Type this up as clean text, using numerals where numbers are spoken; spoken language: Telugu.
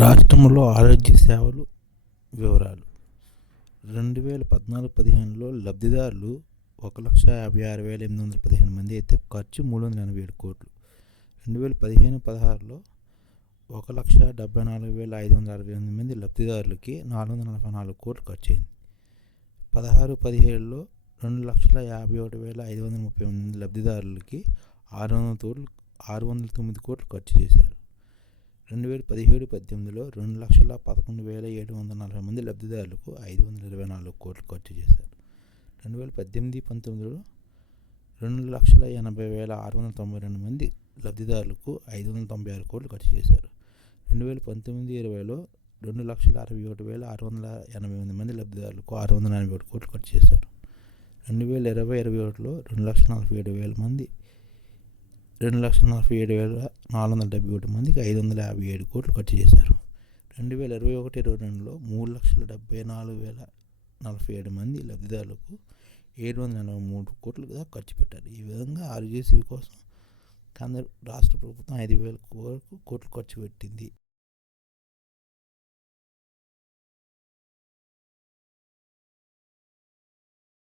రాష్ట్రంలో ఆరోగ్య సేవలు వివరాలు. 2014-15లో లబ్ధిదారులు 1,56,815 మంది అయితే ఖర్చు 387 కోట్లు. 2015-16లో 1,74,568 మంది లబ్ధిదారులకి 444 కోట్లు ఖర్చు అయింది. 16-17లో 2,51,538 మంది లబ్ధిదారులకి 609 కోట్లు ఖర్చు చేశారు. 2017-18లో 2,11,740 మంది లబ్ధిదారులకు 524 కోట్లు ఖర్చు చేశారు. 2018-19లో 2,80,692 మంది లబ్ధిదారులకు 596 కోట్లు ఖర్చు చేశారు. 2019-20లో 2,61,688 మంది లబ్ధిదారులకు 641 కోట్లు ఖర్చు చేశారు. 2020-21లో 2,47,471 మందికి 557 కోట్లు ఖర్చు చేశారు. 2021-22లో 3,74,047 మంది లబ్ధిదారులకు 743 కోట్లు ఖర్చు పెట్టారు. ఈ విధంగా ఆరోగ్యశ్రీ కోసం రాష్ట్ర ప్రభుత్వం 5,000 కోట్లు ఖర్చు పెట్టింది.